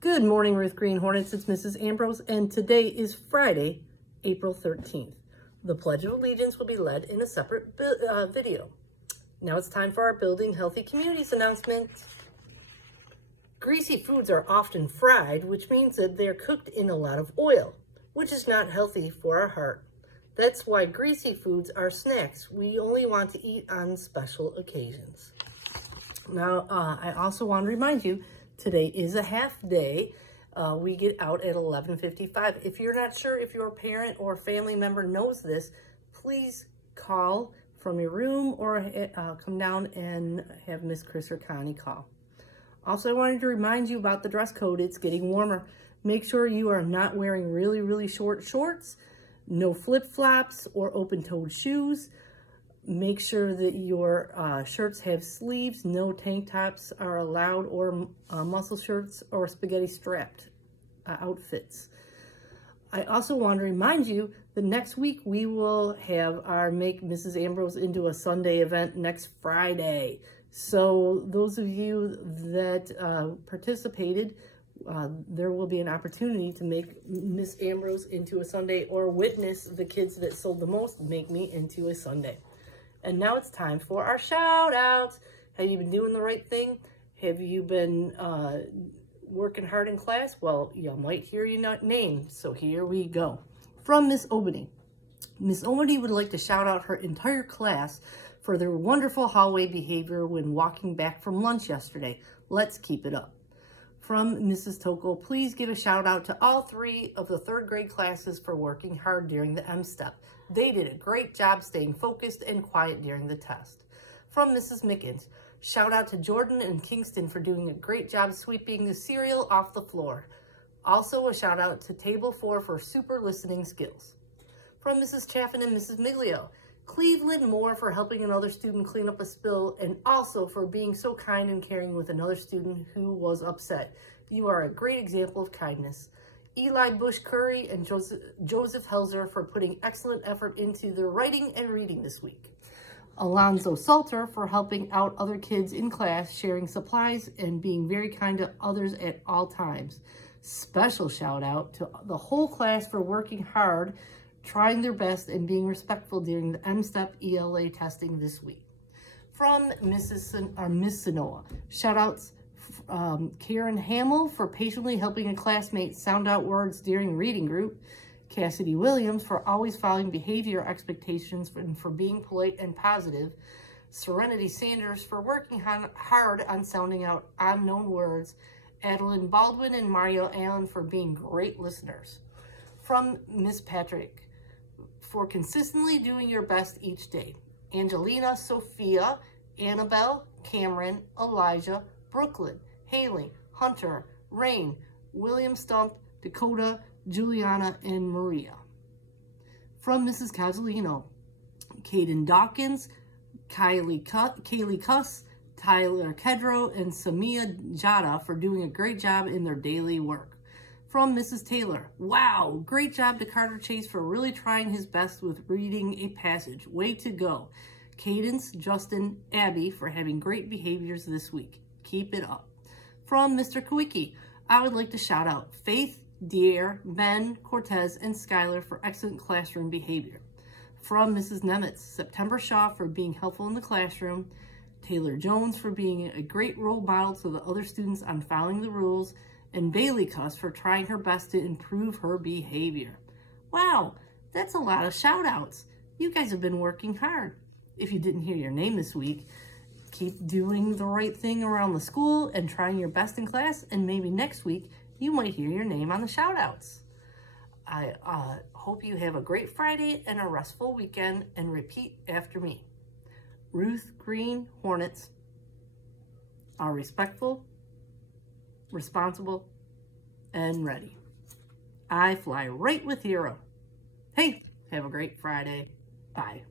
Good morning, Ruth Green Hornets. It's Mrs. Ambrose, and today is Friday, April 13th. The Pledge of Allegiance will be led in a separate video. Now it's time for our Building Healthy Communities announcement. Greasy foods are often fried, which means that they're cooked in a lot of oil, which is not healthy for our heart. That's why greasy foods are snacks we only want to eat on special occasions. Now, I also want to remind you, today is a half day. We get out at 11:55. If you're not sure if your parent or family member knows this, please call from your room or come down and have Miss Chris or Connie call. Also, I wanted to remind you about the dress code. It's getting warmer. Make sure you are not wearing really short shorts, no flip-flops or open-toed shoes. Make sure that your shirts have sleeves. No tank tops are allowed, or muscle shirts or spaghetti strapped outfits. I also want to remind you that next week we will have our Make Mrs. Ambrose Into a Sunday event next Friday. So those of you that participated, there will be an opportunity to make Miss Ambrose into a Sunday, or witness the kids that sold the most make me into a Sunday. And now it's time for our shout outs. Have you been doing the right thing? Have you been working hard in class? Well, you might hear your name. So here we go. From Miss Obany. Miss Obany would like to shout out her entire class for their wonderful hallway behavior when walking back from lunch yesterday. Let's keep it up. From Mrs. Toko, please give a shout out to all 3 of the 3rd grade classes for working hard during the M-Step. They did a great job staying focused and quiet during the test. From Mrs. Mickens, shout out to Jordan and Kingston for doing a great job sweeping the cereal off the floor. Also a shout out to Table 4 for super listening skills. From Mrs. Chaffin and Mrs. Miglio, Cleveland Moore for helping another student clean up a spill, and also for being so kind and caring with another student who was upset. You are a great example of kindness. Eli Bush Curry and Joseph Helzer for putting excellent effort into their writing and reading this week. Alonzo Salter for helping out other kids in class, sharing supplies, and being very kind to others at all times. Special shout out to the whole class for working hard, trying their best, and being respectful during the M-Step ELA testing this week. From Miss Sanoa, shout outs Karen Hamill for patiently helping a classmate sound out words during reading group, Cassidy Williams for always following behavior expectations and for being polite and positive, Serenity Sanders for working hard on sounding out unknown words, Adeline Baldwin and Mario Allen for being great listeners. From Miss Patrick, for consistently doing your best each day, Angelina, Sophia, Annabelle, Cameron, Elijah, Brooklyn, Haley, Hunter, Rain, William Stump, Dakota, Juliana, and Maria. From Mrs. Casalino, Caden Dawkins, Kaylee Cuss, Tyler Kedro, and Samia Jada for doing a great job in their daily work. From Mrs. Taylor, wow, great job to Carter Chase for really trying his best with reading a passage. Way to go. Cadence, Justin, Abby for having great behaviors this week. Keep it up. From Mr. Kowicki, I would like to shout out Faith, Deere, Ben, Cortez, and Skylar for excellent classroom behavior. From Mrs. Nemitz, September Shaw for being helpful in the classroom, Taylor Jones for being a great role model to the other students on following the rules, and Bailey Cuss for trying her best to improve her behavior. Wow, that's a lot of shout outs. You guys have been working hard. If you didn't hear your name this week, keep doing the right thing around the school and trying your best in class, and maybe next week you might hear your name on the shout outs. I hope you have a great Friday and a restful weekend, and repeat after me. Ruth Green Hornets are respectful, responsible, and ready. I fly right with Hero. Hey, have a great Friday. Bye.